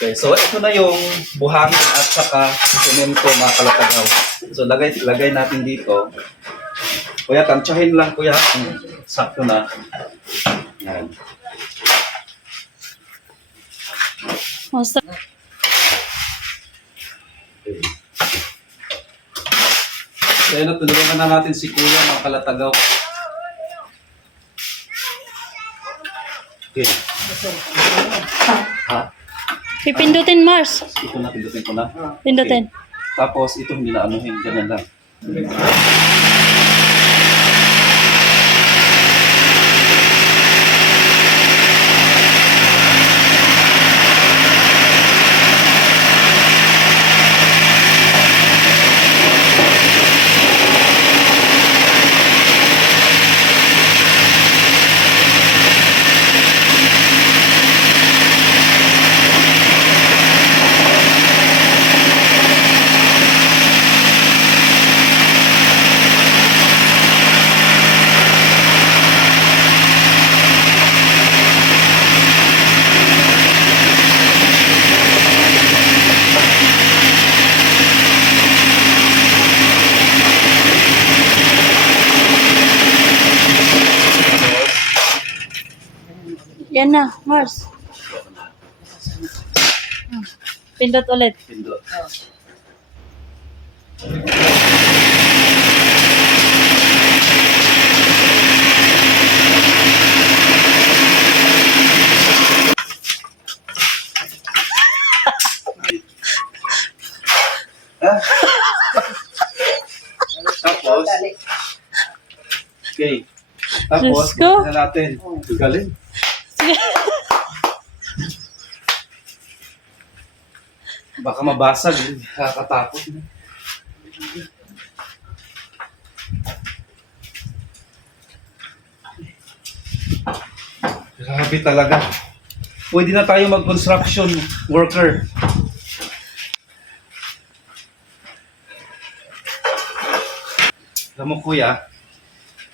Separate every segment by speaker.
Speaker 1: Okay, so ito na yung buhangin at saka semento mga kalatagaw. So lagay lagay natin dito. Kuya, tansyahin lang kuya sakto na. Yan.
Speaker 2: Monster.
Speaker 1: So yun, tulungan na natin si kuya mga kalatagaw. Okay. Ha?
Speaker 2: Pipindutin, Mars.
Speaker 1: Ito na, pindutin ko na.
Speaker 2: Pindutin.
Speaker 1: Tapos ito hindi na anuhin, ganyan lang.
Speaker 2: Yan na, Mars. Hmm. Pindot ulit.
Speaker 1: Pindot. Ah. Tapos, okay. Tapos,
Speaker 2: Diyos ko.
Speaker 1: na natin. Galing. Baka mabasag. eh. Nakakatakot. na. Grabe talaga. Pwede na tayo mag-construction worker. Alam mo kuya,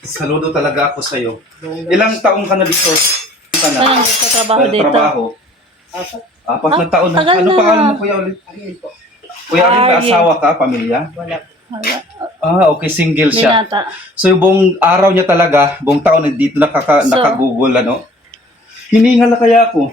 Speaker 1: saludo talaga ako sa'yo. Ilang taong ka na dito? Ka na?
Speaker 2: Anong trabaho
Speaker 1: Walang
Speaker 2: dito?
Speaker 1: trabaho. Apat na
Speaker 2: Ah,
Speaker 1: taon na.
Speaker 2: tagal
Speaker 1: Ano
Speaker 2: na.
Speaker 1: pangalan mo kuya ulit? Kuya Ariel, may
Speaker 2: Ariel.
Speaker 1: asawa ka, pamilya?
Speaker 2: Wala.
Speaker 1: Ah, okay, single siya.
Speaker 2: Binata.
Speaker 1: So yung buong araw niya talaga, buong taon dito nakaka,
Speaker 2: So-
Speaker 1: naka-google ano. Hiningal na kaya ako.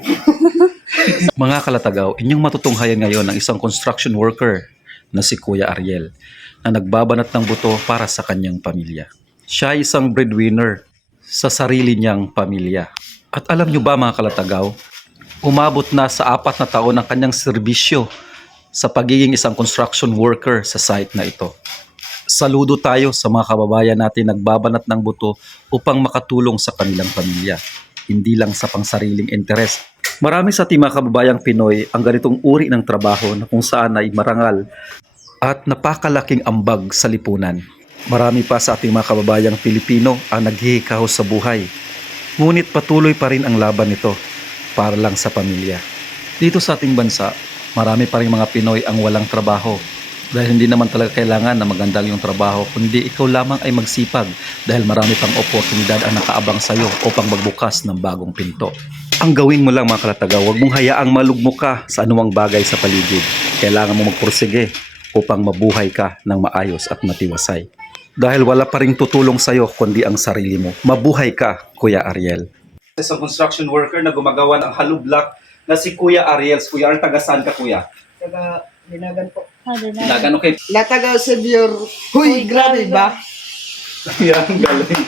Speaker 1: Mga kalatagaw, inyong matutunghayan ngayon ng isang construction worker na si Kuya Ariel na nagbabanat ng buto para sa kanyang pamilya. Siya ay isang breadwinner sa sarili niyang pamilya. At alam niyo ba mga kalatagaw, umabot na sa apat na taon ang kanyang serbisyo sa pagiging isang construction worker sa site na ito. Saludo tayo sa mga kababayan natin nagbabanat ng buto upang makatulong sa kanilang pamilya, hindi lang sa pangsariling interes. Marami sa ating mga kababayang Pinoy ang ganitong uri ng trabaho na kung saan ay marangal at napakalaking ambag sa lipunan. Marami pa sa ating mga kababayang Pilipino ang naghihikaho sa buhay. Ngunit patuloy pa rin ang laban nito para lang sa pamilya. Dito sa ating bansa, marami pa rin mga Pinoy ang walang trabaho dahil hindi naman talaga kailangan na magandang yung trabaho kundi ikaw lamang ay magsipag dahil marami pang oportunidad ang nakaabang sa iyo upang magbukas ng bagong pinto. Ang gawin mo lang mga kalatagaw, huwag mong hayaang malugmok ka sa anumang bagay sa paligid. Kailangan mo magpursige upang mabuhay ka ng maayos at matiwasay. Dahil wala pa rin tutulong sa iyo kundi ang sarili mo. Mabuhay ka, Kuya Ariel. Isang construction worker na gumagawa ng hollow block na si Kuya Ariel. Kuya Ariel, taga saan ka kuya?
Speaker 3: Taga Binagan po.
Speaker 2: Ah, di na.
Speaker 1: Nagano kay
Speaker 3: Lataga Severe. Huy, grabe ba?
Speaker 1: Yan, galing.